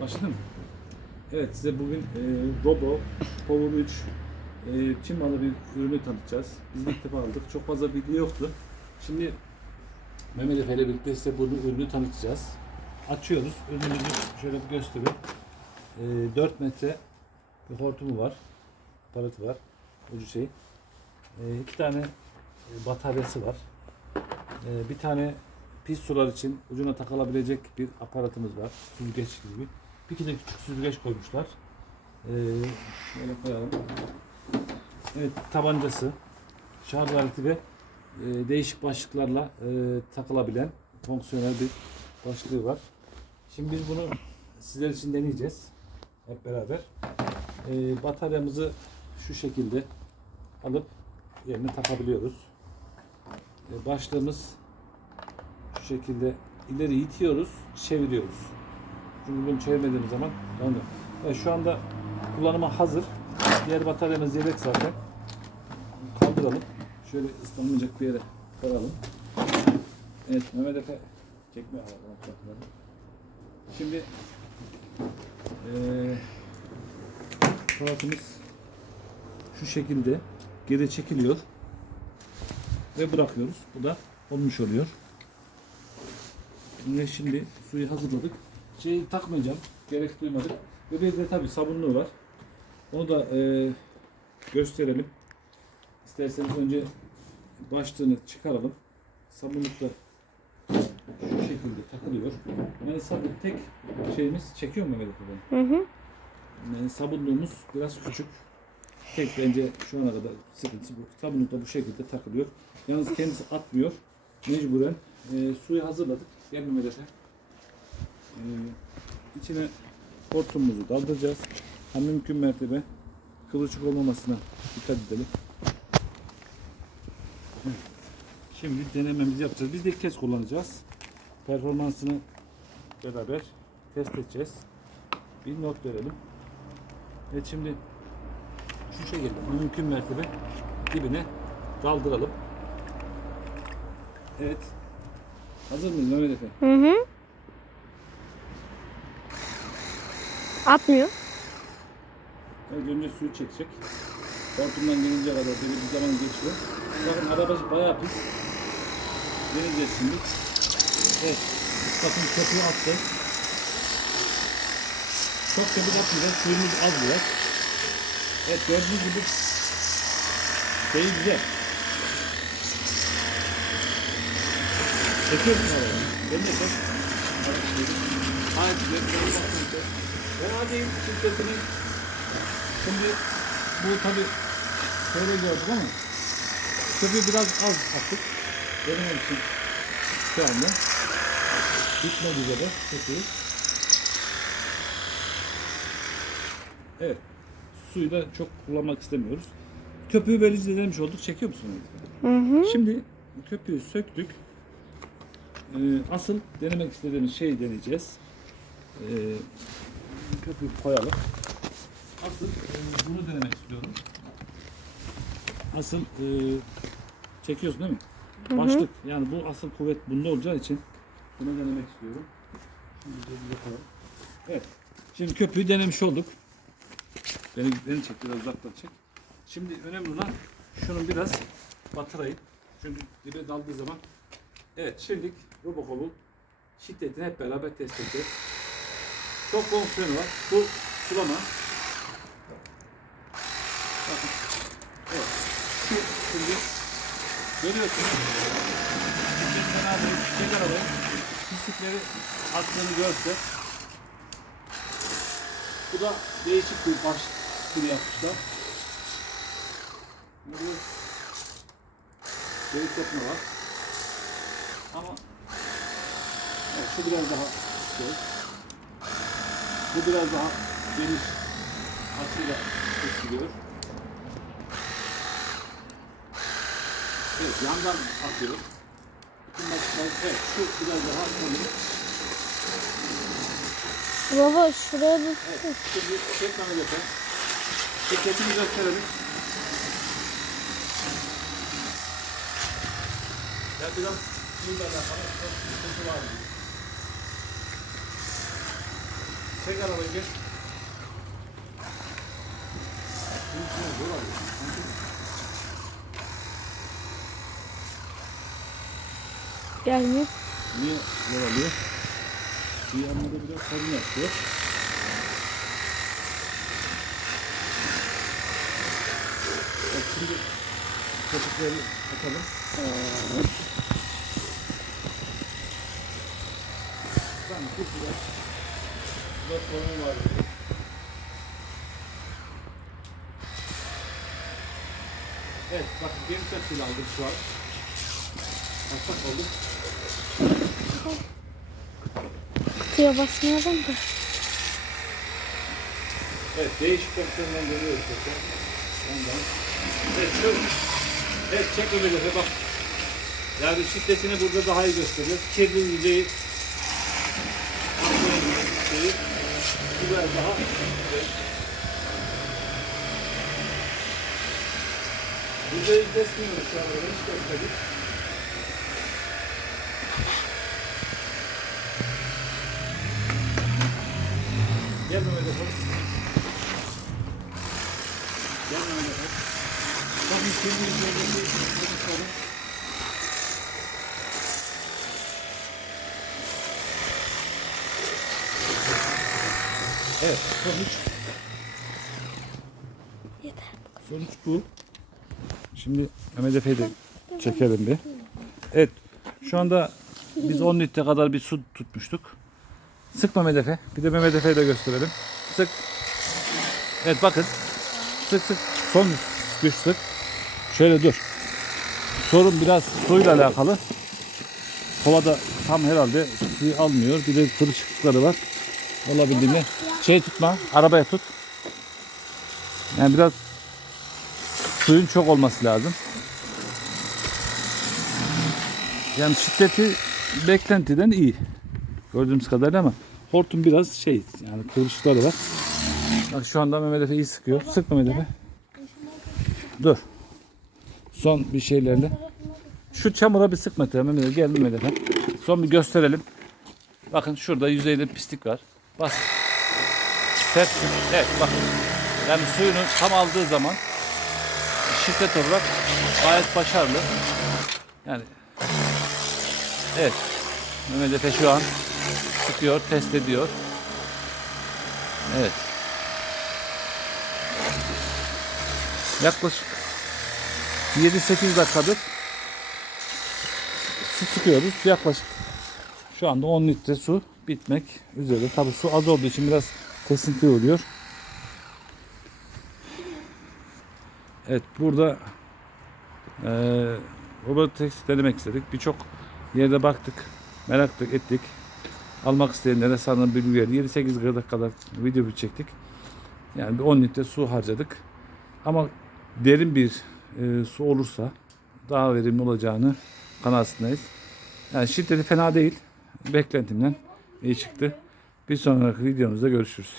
Başladın mı? Evet size bugün e, Robo Power 3 e, Çin malı bir ürünü tanıtacağız. Biz de ilk defa aldık. Çok fazla bilgi yoktu. Şimdi Mehmet Efe ile birlikte size bu ürünü tanıtacağız. Açıyoruz. Ürünümüzü şöyle göstereyim. E, 4 metre bir hortumu var. Aparatı var. Ucu şey. E, iki tane e, bataryası var. E, bir tane pis sular için ucuna takılabilecek bir aparatımız var. Süzgeç gibi. Bir iki de küçük süzgeç koymuşlar. Ee, şöyle koyalım. Evet tabancası, şarj aleti ve e, değişik başlıklarla e, takılabilen fonksiyonel bir başlığı var. Şimdi biz bunu sizler için deneyeceğiz. Hep beraber. E, bataryamızı şu şekilde alıp yerine takabiliyoruz. E, başlığımız şu şekilde ileri itiyoruz, çeviriyoruz. Çünkü bunu çevirmediğimiz zaman yanıyor. Evet, şu anda kullanıma hazır. Diğer bataryamız yedek zaten. Kaldıralım. Şöyle ıslanmayacak bir yere koyalım. Evet Mehmet Efe çekme. Şimdi aparatımız şu şekilde geri çekiliyor ve bırakıyoruz. Bu da olmuş oluyor. Ve şimdi suyu hazırladık. Şeyi takmayacağım. Gerek duymadık. Ve bir de tabii sabunluğu var. Onu da e, gösterelim. İsterseniz önce başlığını çıkaralım. Sabunluk da şu şekilde takılıyor. Yani sabun tek şeyimiz çekiyor mu Mehmet Hı hı. yani sabunluğumuz biraz küçük. Tek bence şu ana kadar sıkıntısı bu. Sabunluk da bu şekilde takılıyor. Yalnız kendisi atmıyor. Mecburen e, suyu hazırladık. Gel Mehmet içine hortumumuzu daldıracağız. Ha, mümkün mertebe kıvırcık olmamasına dikkat edelim. Şimdi denememizi yapacağız. Biz de ilk kez kullanacağız. Performansını beraber test edeceğiz. Bir not verelim. Evet şimdi şu şekilde mümkün mertebe dibine daldıralım. Evet. Hazır mıyız Mehmet Efe? Hı hı. Atmıyor. Evet, önce suyu çekecek. Hortumdan gelince kadar böyle bir zaman geçiyor. Bakın araba bayağı pis. Deneyeceğiz şimdi. Evet. Bakın köpüğü attı. Çok köpük atmayacağız. Suyumuz az biraz. Evet gördüğünüz gibi şey güzel. Çekiyorsun arabayı. Ben de çek. Hayır, ben de bakın. Fena değil. Şirketinin Şimdi bu tabi şöyle gördük ama köpüğü biraz az attık. Benim için şu anda bitmek üzere köpüğü. Evet. Suyu da çok kullanmak istemiyoruz. Köpüğü böylece denemiş olduk. Çekiyor musun? Hı hı. Şimdi köpüğü söktük. Ee, asıl denemek istediğimiz şeyi deneyeceğiz. Ee, köpüğü koyalım. Asıl e, bunu denemek istiyorum. Asıl e, çekiyorsun değil mi? Başlık. Yani bu asıl kuvvet bunda olacağı için bunu denemek istiyorum. Şimdi bir yapalım. Evet. Şimdi köpüğü denemiş olduk. Beni, beni çek biraz uzaktan çek. Şimdi önemli olan şunu biraz batırayım. Çünkü dibe daldığı zaman Evet şimdi Robocop'un şiddetini hep beraber test edeceğiz. Çok fonksiyonu var. Bu sulama. Bakın. Evet. Şimdi görüyorsunuz. Şiddetten aldığı çiçek arabayı pislikleri attığını görse bu da değişik bir baş türü yapmışlar. Burada delik yapma var. Ama evet, şu biraz daha şey. Bu biraz daha geniş açıyla etkiliyor. Evet yandan atıyor. Bütün başlıklar, evet şu biraz daha kalın. Baba şuraya bir Evet şimdi tekrar yapalım. Şirketini gösterelim. Ya biraz suyla alakalı çok sıkıntı var. Arabayı gel. Gelmiyor. Niye yer alıyor? Bir yanında biraz sorun yapıyor. Evet, şimdi köpükleri atalım. Tamam, bir biraz. Biraz sorun var. Evet, bakın gemi tepsiyle aldık şu an. Kaçak oldu. Kutuya basmayalım da. Evet, değişik fonksiyondan dönüyoruz tekrar. Ondan. Evet, şu. Evet, çek öbürleri bak. Yani şiddetini burada daha iyi gösteriyor. Kirli yüzeyi şeyi. Bu biraz daha. Burada hiç desmiyoruz şu an öyle, hiç desmedik. Gel Mehmet Efe. Gel Mehmet Efe. Bakın kirli yüzeydeki Evet, sonuç. Yeter. Sonuç bu. Şimdi Mehmet Efe'yi de çekelim bir. Evet, şu anda biz 10 litre kadar bir su tutmuştuk. Sık Mehmet Efe. Bir de Mehmet Efe'yi de gösterelim. Sık. Evet bakın. Sık sık. Son güç sık. Şöyle dur. Sorun biraz suyla alakalı. Kovada tam herhalde suyu almıyor. Bir de kırışıklıkları var. Olabildiğinde şey tutma. Arabaya tut. Yani biraz suyun çok olması lazım. Yani şiddeti beklentiden iyi. Gördüğümüz kadarıyla ama hortum biraz şey yani kırışıkları var. Bak şu anda Mehmet Efe iyi sıkıyor. Sık Mehmet Efe. Dur. Son bir şeylerle. Şu çamura bir sık Mehmet Efe. Mehmet Efe gel Mehmet Efe. Son bir gösterelim. Bakın şurada yüzeyde pislik var. Bas. Sert. Evet bak. Yani suyunu tam aldığı zaman şiddet olarak gayet başarılı. Yani evet. Mehmet Efe şu an sıkıyor, test ediyor. Evet. Yaklaşık 7-8 dakikadır su sıkıyoruz. Yaklaşık şu anda 10 litre su bitmek üzere. Tabi su az olduğu için biraz kesinti oluyor. Evet burada eee Robotex denemek istedik. Birçok yerde baktık, merak ettik. Almak isteyenlere sana bilgi verdik. 7-8 dakikalar video çektik. Yani bir 10 litre su harcadık. Ama derin bir e, su olursa daha verimli olacağını kanaatindayız. Yani şiddeti fena değil. Beklentimden iyi çıktı. Bir sonraki videomuzda görüşürüz.